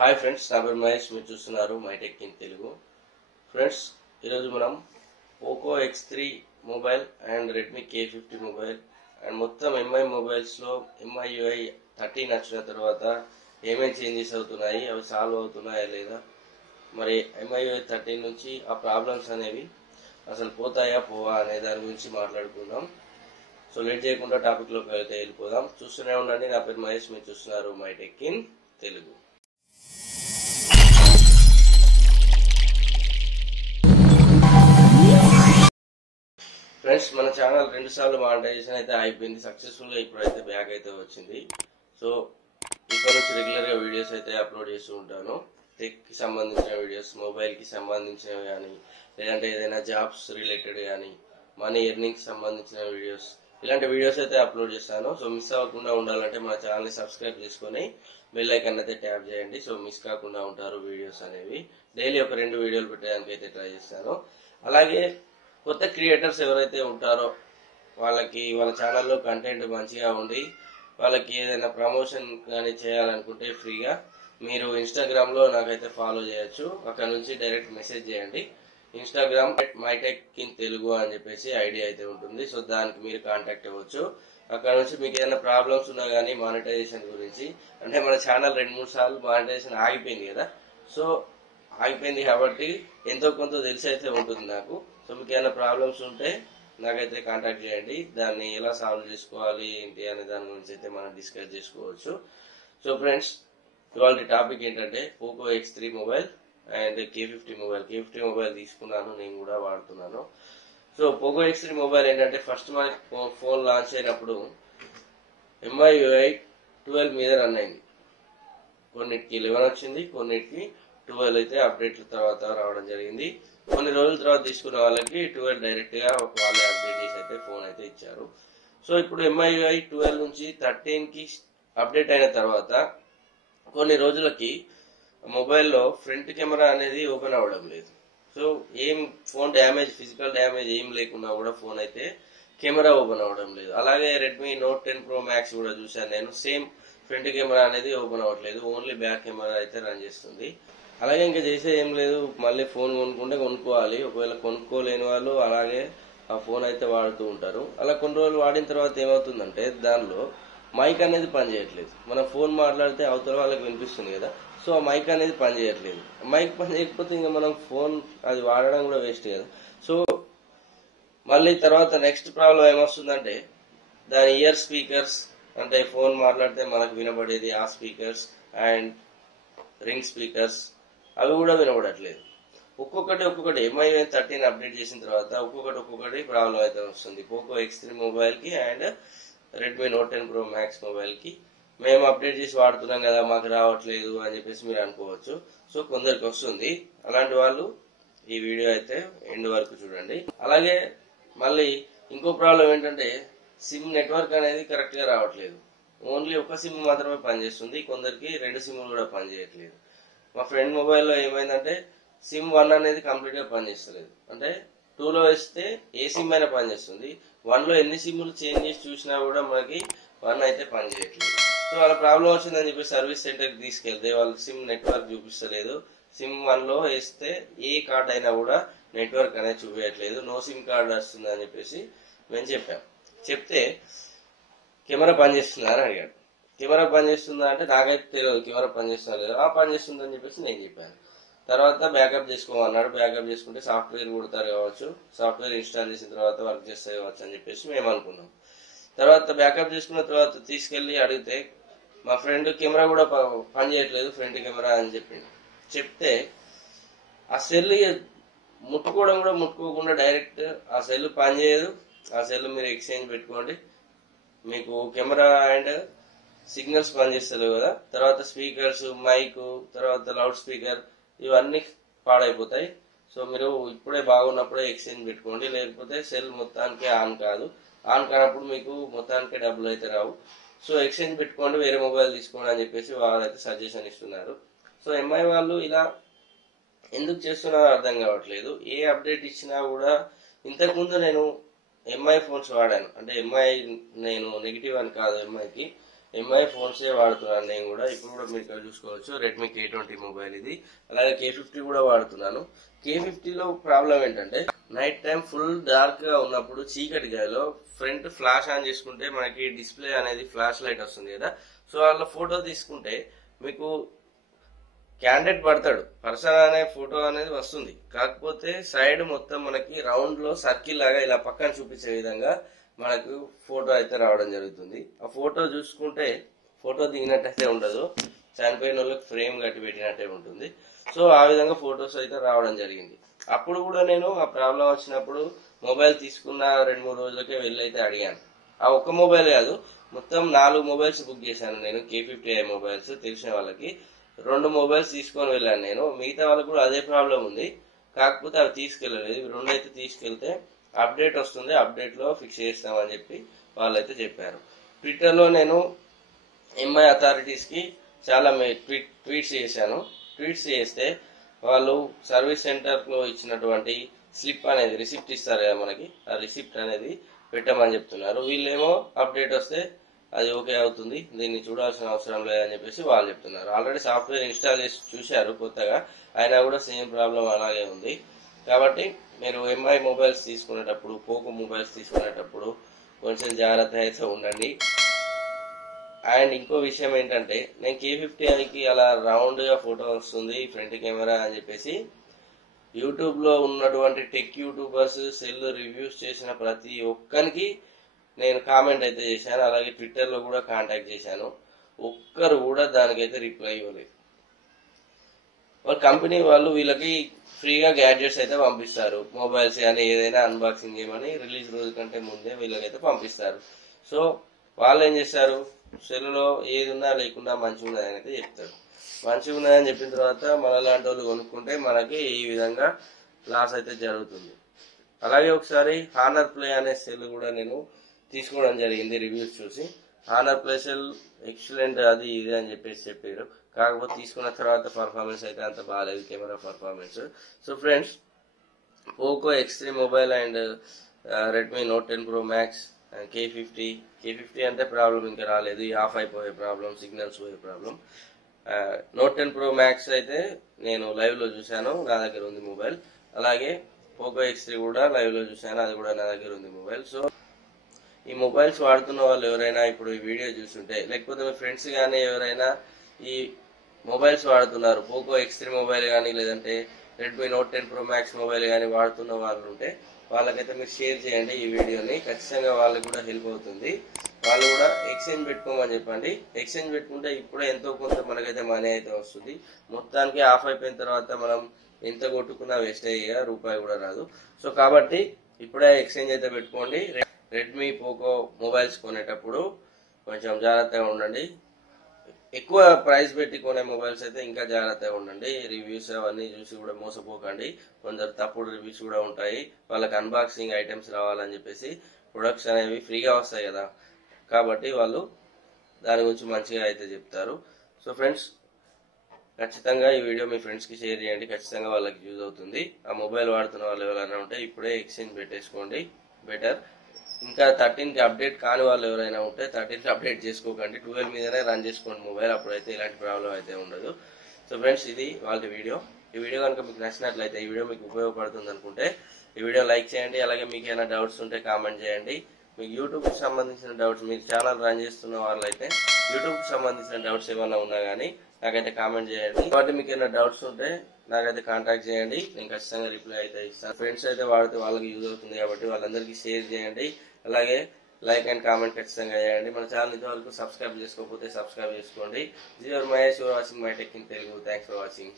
Hi friends, నా పేరు మహేష్. మీరు చూస్తున్నారు MyTech in Telugu. ఫ్రెండ్స్, ఈరోజు మనం POCO X3 mobile and Redmi K50 mobile and మొత్తం MI మొబైల్స్లో MIUI 13 వచ్చిన తర్వాత ఏమేమి చేంజెస్ అవుతున్నాయి, అవి సాల్వ్ అవుతున్నాయా లేదా, మరి MIUI 13 నుంచి ఆ ప్రాబ్లమ్స్ అనేవి అసలు పోతాయా పోవా అనే దాని గురించి మాట్లాడుకుందాం. సో లేట్ చేయకుండా టాపిక్లోకి అయితే వెళ్ళిపోదాం. చూస్తూనే ఉండండి. నా పేరు మహేష్. మీరు చూస్తున్నారు MyTech in Telugu. ఫ్రెండ్స్, మన ఛానల్ 2 సార్లు మానిటైజేషన్ అయితే అయిపోయింది సక్సెస్ఫుల్గా. ఇప్పుడైతే బ్యాక్ అయితే వచ్చింది. సో ఇక్కడ నుంచి రెగ్యులర్గా వీడియోస్ అయితే అప్లోడ్ చేస్తూ ఉంటాను. టెక్కి సంబంధించిన వీడియోస్, మొబైల్కి సంబంధించినవి కానీ, లేదంటే ఏదైనా జాబ్స్ రిలేటెడ్ కానీ, మనీ ఎర్నింగ్కి సంబంధించిన వీడియోస్, ఇలాంటి వీడియోస్ అయితే అప్లోడ్ చేస్తాను. సో మిస్ అవ్వకుండా ఉండాలంటే మన ఛానల్ని సబ్స్క్రైబ్ చేసుకొని బెల్ ఐకాన్ అయితే ట్యాప్ చేయండి. సో మిస్ కాకుండా ఉంటారు వీడియోస్ అనేవి. డైలీ ఒక 2 వీడియోలు పెట్టడానికి అయితే ట్రై చేస్తాను. అలాగే కొత్త క్రియేటర్స్ ఎవరైతే ఉంటారో వాళ్ళకి వాళ్ళ ఛానల్లో కంటెంట్ మంచిగా ఉండి వాళ్ళకి ఏదైనా ప్రమోషన్ కానీ చేయాలనుకుంటే ఫ్రీగా మీరు ఇన్స్టాగ్రామ్లో నాకైతే ఫాలో చేయొచ్చు. అక్కడ నుంచి డైరెక్ట్ మెసేజ్ చేయండి. ఇన్స్టాగ్రామ్ MyTech in Telugu అని చెప్పేసి ఐడి అయితే ఉంటుంది. సో దానికి మీరు కాంటాక్ట్ అవ్వచ్చు. అక్కడ నుంచి మీకు ఏదైనా ప్రాబ్లమ్స్ ఉన్నా కానీ మానిటైజేషన్ గురించి, అంటే మన ఛానల్ 2-3 సార్లు మానిటైజేషన్ ఆగిపోయింది కదా. సో ఆగిపోయింది కాబట్టి ఎంతో కొంత తెలిసి అయితే ఉంటుంది నాకు. సో మీకు ఏమైనా ప్రాబ్లమ్స్ ఉంటే నాకైతే కాంటాక్ట్ చేయండి. దాన్ని ఎలా సాల్వ్ చేసుకోవాలి ఏంటి అనే దాని గురించి అయితే మనం డిస్కస్ చేసుకోవచ్చు. సో ఫ్రెండ్స్, ఇవాళ టాపిక్ ఏంటంటే POCO X3 mobile and K50 mobile. K50 mobile తీసుకున్నాను, నేను కూడా వాడుతున్నాను. సో POCO X3 మొబైల్ ఏంటంటే ఫస్ట్ మన ఫోన్ లాంచ్ అయినప్పుడు MIUI 12 మీద రన్ అయింది. కొన్నిటికి 11 వచ్చింది, కొన్నిటికి 12 అయితే అప్డేట్ల తర్వాత రావడం జరిగింది. కొన్ని రోజుల తర్వాత తీసుకున్న వాళ్ళకి 12 డైరెక్ట్ గా వాళ్ళే అప్డేట్ చేసి అయితే ఫోన్ అయితే ఇచ్చారు. సో ఇప్పుడు MIUI 12 నుంచి 13 కి అప్డేట్ అయిన తర్వాత కొన్ని రోజులకి మొబైల్లో ఫ్రంట్ కెమెరా అనేది ఓపెన్ అవ్వడం లేదు. సో ఏం ఫోన్ డ్యామేజ్, ఫిజికల్ డ్యామేజ్ ఏం లేకున్నా కూడా ఫోన్ అయితే కెమెరా ఓపెన్ అవ్వడం లేదు. అలాగే Redmi Note 10 Pro Max కూడా చూశాను నేను. సేమ్ ఫ్రంట్ కెమెరా అనేది ఓపెన్ అవ్వట్లేదు, ఓన్లీ బ్యాక్ కెమెరా అయితే రన్ చేస్తుంది. అలాగే ఇంకా చేసే ఏం లేదు, మళ్ళీ ఫోన్ కొనుక్కుంటే కొనుక్కోవాలి. ఒకవేళ కొనుక్కోలేని వాళ్ళు అలాగే ఆ ఫోన్ అయితే వాడుతూ ఉంటారు. అలా కొన్ని రోజులు వాడిన తర్వాత ఏమవుతుందంటే దానిలో మైక్ అనేది పనిచేయట్లేదు. మనం ఫోన్ మాట్లాడితే అవతల వాళ్ళకి వినిపిస్తుంది కదా. సో ఆ మైక్ అనేది పనిచేయట్లేదు. మైక్ పని చేయకపోతే ఇంకా మనం ఫోన్ అది వాడడం కూడా వేస్ట్ కదా. సో మళ్ళీ తర్వాత నెక్స్ట్ ప్రాబ్లం ఏమొస్తుందంటే దాని ఇయర్ స్పీకర్స్, అంటే ఫోన్ మాట్లాడితే మనకు వినపడేది ఆ స్పీకర్స్ అండ్ రింగ్ స్పీకర్స్, అవి కూడా వినపడట్లేదు. ఒక్కొక్కటి MIUI 13 అప్డేట్ చేసిన తర్వాత ఒక్కొక్కటి ప్రాబ్లం అయితే వస్తుంది. POCO X3 మొబైల్ కి and Redmi Note 10 Pro Max mobile కి. మేము అప్డేట్ చేసి వాడుతున్నాం కదా, మాకు రావట్లేదు అని చెప్పేసి మీరు అనుకోవచ్చు. సో కొందరికి వస్తుంది. అలాంటి వాళ్ళు ఈ వీడియో అయితే ఎండ్ వరకు చూడండి. అలాగే మళ్ళీ ఇంకో ప్రాబ్లం ఏంటంటే సిమ్ నెట్వర్క్ అనేది కరెక్ట్ గా రావట్లేదు. ఓన్లీ ఒక సిమ్ మాత్రమే పనిచేస్తుంది, కొందరికి 2 సిమ్లు కూడా పనిచేయట్లేదు. మా ఫ్రెండ్ మొబైల్లో ఏమైందంటే సిమ్ 1 అనేది కంప్లీట్ గా పనిచేస్తలేదు. అంటే 2లో వేస్తే ఏ సిమ్ అయినా పనిచేస్తుంది, 1లో ఎన్ని సిమ్లు చేంజ్ చేసి చూసినా కూడా మనకి 1 అయితే పనిచేయట్లేదు. సో అలా ప్రాబ్లం వచ్చిందని చెప్పి సర్వీస్ సెంటర్కి తీసుకెళ్తే వాళ్ళు సిమ్ నెట్వర్క్ చూపిస్తలేదు. సిమ్ 1లో వేస్తే ఏ కార్డ్ అయినా కూడా నెట్వర్క్ అనేది చూపించట్లేదు, నో సిమ్ కార్డ్ వస్తుంది అని చెప్పేసి మేము చెప్పాం. చెప్తే కెమెరా పనిచేస్తుందా అని అడిగాడు. కెమెరా పనిచేస్తుందా అంటే నాకైతే తెలియదు కెమెరా పనిచేస్తుందా లేదా. పనిచేస్తుంది అని చెప్పేసి నేను చెప్పాను. తర్వాత బ్యాకప్ చేసుకోమన్నాడు. బ్యాకప్ చేసుకుంటే సాఫ్ట్వేర్ కొడతారు కావచ్చు, సాఫ్ట్వేర్ ఇన్స్టాల్ చేసిన తర్వాత వర్క్ చేస్తే కావచ్చు అని చెప్పేసి మేము అనుకున్నాం. తర్వాత బ్యాకప్ చేసుకున్న తర్వాత తీసుకెళ్లి అడిగితే మా ఫ్రెండ్ కెమెరా కూడా పని చేయట్లేదు, ఫ్రంట్ కెమెరా అని చెప్తే ఆ సెల్ ముట్టుకోవడం కూడా ముట్టుకోకుండా డైరెక్ట్ ఆ సెల్ పని చేయదు, ఆ సెల్ మీరు ఎక్స్చేంజ్ పెట్టుకోండి, మీకు కెమెరా అండ్ సిగ్నల్స్ పనిచేస్తలేవు కదా, తర్వాత స్పీకర్స్, మైక్, తర్వాత లౌడ్ స్పీకర్ ఇవన్నీ పాడైపోతాయి. సో మీరు ఇప్పుడే బాగున్నప్పుడే ఎక్స్చేంజ్ పెట్టుకోండి, లేకపోతే సెల్ మొత్తానికి ఆన్ కాదు, ఆన్ కానప్పుడు మీకు మొత్తానికి డబ్బులు అయితే రావు. సో ఎక్స్చేంజ్ పెట్టుకోండి, వేరే మొబైల్ తీసుకోండి అని చెప్పేసి వాళ్ళైతే సజెషన్ ఇస్తున్నారు. సో MI వాళ్ళు ఇలా ఎందుకు చేస్తున్నారో అర్థం కావట్లేదు. ఏ అప్డేట్ ఇచ్చినా కూడా, ఇంతకుముందు నేను MI ఫోన్స్ వాడాను, అంటే MI నేను నెగిటివ్ అని కాదు, MIకి ఎంఐ ఫోన్సే వాడుతున్నాను నేను కూడా. ఇప్పుడు కూడా మీరు ఇక్కడ చూసుకోవచ్చు రెడ్మీ K20 మొబైల్ ఇది. అలాగే K50 కూడా వాడుతున్నాను. K50లో ప్రాబ్లం ఏంటంటే నైట్ టైం ఫుల్ డార్క్ గా ఉన్నప్పుడు చీకటి గదిలో ఫ్రంట్ ఫ్లాష్ ఆన్ చేసుకుంటే మనకి డిస్ప్లే అనేది ఫ్లాష్ లైట్ వస్తుంది కదా. సో అలా ఫోటో తీసుకుంటే మీకు క్యాండిడేట్ పడతాడు, పర్సన్ అనే ఫోటో అనేది వస్తుంది. కాకపోతే సైడ్ మొత్తం మనకి రౌండ్ లో సర్కిల్ లాగా ఇలా పక్కన చూపించే విధంగా మనకు ఫోటో అయితే రావడం జరుగుతుంది. ఆ ఫోటో చూసుకుంటే ఫోటో దిగినట్టయితే ఉండదు, చనిపోయిన వాళ్ళకి ఫ్రేమ్ కట్టి పెట్టినట్టే ఉంటుంది. సో ఆ విధంగా ఫొటోస్ అయితే రావడం జరిగింది. అప్పుడు కూడా నేను ఆ ప్రాబ్లం వచ్చినప్పుడు మొబైల్ తీసుకున్న 2-3 రోజులకే వెళ్ళి అయితే అడిగాను. ఆ ఒక్క మొబైల్ కాదు, మొత్తం 4 మొబైల్స్ బుక్ చేశాను నేను. K50i మొబైల్స్ తెలిసిన వాళ్ళకి 2 మొబైల్స్ తీసుకొని వెళ్ళాను నేను. మిగతా వాళ్ళకి కూడా అదే ప్రాబ్లం ఉంది, కాకపోతే అవి తీసుకెళ్ళలేదు. ఇవి 2 అయితే తీసుకెళ్తే అప్డేట్ వస్తుంది, అప్డేట్ లో ఫిక్స్ చేస్తామని చెప్పి వాళ్ళైతే చెప్పారు. ట్విట్టర్ లో నేను ఎంఐ అథారిటీస్ కి చాలా ట్వీట్స్ చేశాను. ట్వీట్స్ చేస్తే వాళ్ళు సర్వీస్ సెంటర్ లో ఇచ్చినటువంటి స్లిప్ అనేది రిసిప్ట్ ఇస్తారు కదా మనకి, ఆ రిసిప్ట్ అనేది పెట్టమని చెప్తున్నారు. వీళ్ళేమో అప్డేట్ వస్తే అది ఓకే అవుతుంది, దీన్ని చూడాల్సిన అవసరం లేదని చెప్పేసి వాళ్ళు చెప్తున్నారు. ఆల్రెడీ సాఫ్ట్వేర్ ఇన్స్టాల్ చేసి చూశారు కొత్తగా, అయినా కూడా సేమ్ ప్రాబ్లం అలాగే ఉంది. కాబట్టి మీరు ఎంఐ మొబైల్స్ తీసుకునేటప్పుడు, పోకో మొబైల్స్ తీసుకునేటప్పుడు కొంచెం జాగ్రత్త అయితే ఉండండి. అండ్ ఇంకో విషయం ఏంటంటే నేను K50iకి అలా రౌండ్ గా ఫోటో వస్తుంది ఫ్రంట్ కెమెరా అని చెప్పేసి యూట్యూబ్ లో ఉన్నటువంటి టెక్ యూట్యూబర్స్ సెల్ రివ్యూస్ చేసిన ప్రతి ఒక్కరికి నేను కామెంట్ అయితే చేశాను. అలాగే ట్విట్టర్ లో కూడా కాంటాక్ట్ చేశాను. ఒక్కరు కూడా దానికైతే రిప్లై ఇవ్వలేదు. వాళ్ళ కంపెనీ వాళ్ళు వీళ్ళకి ఫ్రీగా గ్యాడ్జెట్స్ అయితే పంపిస్తారు, మొబైల్స్ కానీ ఏదైనా అన్బాక్సింగ్ చేయమని రిలీజ్ రోజు కంటే ముందే వీళ్ళకైతే పంపిస్తారు. సో వాళ్ళు ఏం చేస్తారు, సెల్లో ఏది ఉన్నా లేకుండా మంచిగా ఉన్నదని అయితే చెప్తారు. మంచిగా ఉన్నదని చెప్పిన తర్వాత మనలాంటి వాళ్ళు కొనుక్కుంటే మనకి ఈ విధంగా లాస్ అయితే జరుగుతుంది. అలాగే ఒకసారి హానర్ ప్లే అనే సెల్ కూడా నేను తీసుకోవడం జరిగింది రివ్యూస్ చూసి. హానర్ ప్లే సెల్ ఎక్సలెంట్ అది ఇది అని చెప్పేసి చెప్పారు, కాకపోతే తీసుకున్న తర్వాత పర్ఫార్మెన్స్ అయితే అంత బాగాలేదు, camera performance. So friends, Poco X3 mobile and Redmi Note 10 Pro Max K50 అంటే ప్రాబ్లం ఇంకా రాలేదు, ఈ ఆఫ్ అయిపోయే ప్రాబ్లం, సిగ్నల్స్ పోయే ప్రాబ్లం. Note 10 Pro Max అయితే నేను లైవ్ లో చూశాను, నా దగ్గర ఉంది మొబైల్. అలాగే పోకో X3 కూడా లైవ్ లో చూశాను, అది కూడా నా దగ్గర ఉంది మొబైల్. సో ఈ మొబైల్స్ వాడుతున్న వాళ్ళు ఎవరైనా ఇప్పుడు ఈ వీడియో చూస్తుంటే, లేకపోతే మీ ఫ్రెండ్స్ కానీ ఎవరైనా ఈ మొబైల్స్ వాడుతున్నారు, పోకో X3 మొబైల్ కానీ లేదంటే Redmi Note 10 Pro Max mobile కానీ వాడుతున్న వాళ్ళు ఉంటే వాళ్ళకైతే మీరు షేర్ చేయండి ఈ వీడియోని. ఖచ్చితంగా వాళ్ళకి కూడా హెల్ప్ అవుతుంది. వాళ్ళు కూడా ఎక్స్చేంజ్ పెట్టుకోమని చెప్పండి. ఎక్స్చేంజ్ పెట్టుకుంటే ఇప్పుడే ఎంతో కొంత మనకైతే మనీ అయితే వస్తుంది. మొత్తానికి ఆఫ్ అయిపోయిన తర్వాత మనం ఎంత కొట్టుకున్నా వేస్ట్ అయ్యే రూపాయి కూడా రాదు. సో కాబట్టి ఇప్పుడే ఎక్స్చేంజ్ అయితే పెట్టుకోండి. రెడ్మీ పోకో మొబైల్స్ కొనేటప్పుడు కొంచెం జాగ్రత్తగా ఉండండి. ఎక్కువ ప్రైస్ పెట్టి కొనే మొబైల్స్ అయితే ఇంకా జాగ్రత్తగా ఉండండి. రివ్యూస్ అవన్నీ చూసి కూడా మోసపోకండి. కొందరు తప్పుడు రివ్యూస్ కూడా ఉంటాయి. వాళ్ళకి అన్బాక్సింగ్ ఐటమ్స్ రావాలని చెప్పేసి ప్రొడక్ట్స్ అనేవి ఫ్రీగా వస్తాయి కదా, కాబట్టి వాళ్ళు దాని గురించి మంచిగా అయితే చెప్తారు. సో ఫ్రెండ్స్, ఖచ్చితంగా ఈ వీడియో మీ ఫ్రెండ్స్కి షేర్ చేయండి, ఖచ్చితంగా వాళ్ళకి యూజ్ అవుతుంది. ఆ మొబైల్ వాడుతున్న వాళ్ళు ఎవరైనా ఉంటే ఇప్పుడే ఎక్స్చేంజ్ పెట్టేసుకోండి బెటర్. ఇంకా 13కి అప్డేట్ కాని వాళ్ళు ఎవరైనా ఉంటే 13కి అప్డేట్ చేసుకోకండి, 12 మీదనే రన్ చేసుకోండి మొబైల్, అప్పుడైతే ఇలాంటి ప్రాబ్లం అయితే ఉండదు. సో ఫ్రెండ్స్, ఇది వాళ్ళ వీడియో. ఈ వీడియో కనుక మీకు నచ్చినట్లయితే, ఈ వీడియో మీకు ఉపయోగపడుతుంది అనుకుంటే ఈ వీడియో లైక్ చేయండి. అలాగే మీకు ఏమైనా డౌట్స్ ఉంటే కామెంట్ చేయండి. మీకు యూట్యూబ్కి సంబంధించిన డౌట్స్, మీరు ఛానల్ రన్ చేస్తున్న వాళ్ళైతే యూట్యూబ్కి సంబంధించిన డౌట్స్ ఏమైనా ఉన్నా కానీ నాకైతే కామెంట్ చేయండి. కాబట్టి మీకు ఏమైనా డౌట్స్ ఉంటే నాకైతే కాంటాక్ట్ చేయండి, నేను ఖచ్చితంగా రిప్లై అయితే ఇస్తాను. ఫ్రెండ్స్ అయితే వాడితే వాళ్ళకి యూజ్ అవుతుంది కాబట్టి వాళ్ళందరికీ షేర్ చేయండి. అలాగే లైక్ అండ్ కామెంట్ ఖచ్చితంగా చేయండి. మన ఛానల్ ఇంతవరకు సబ్స్క్రైబ్ చేసుకోకపోతే సబ్స్క్రైబ్ చేసుకోండి. Your Mahesh, your watching MyTech in Telugu. Thanks for watching.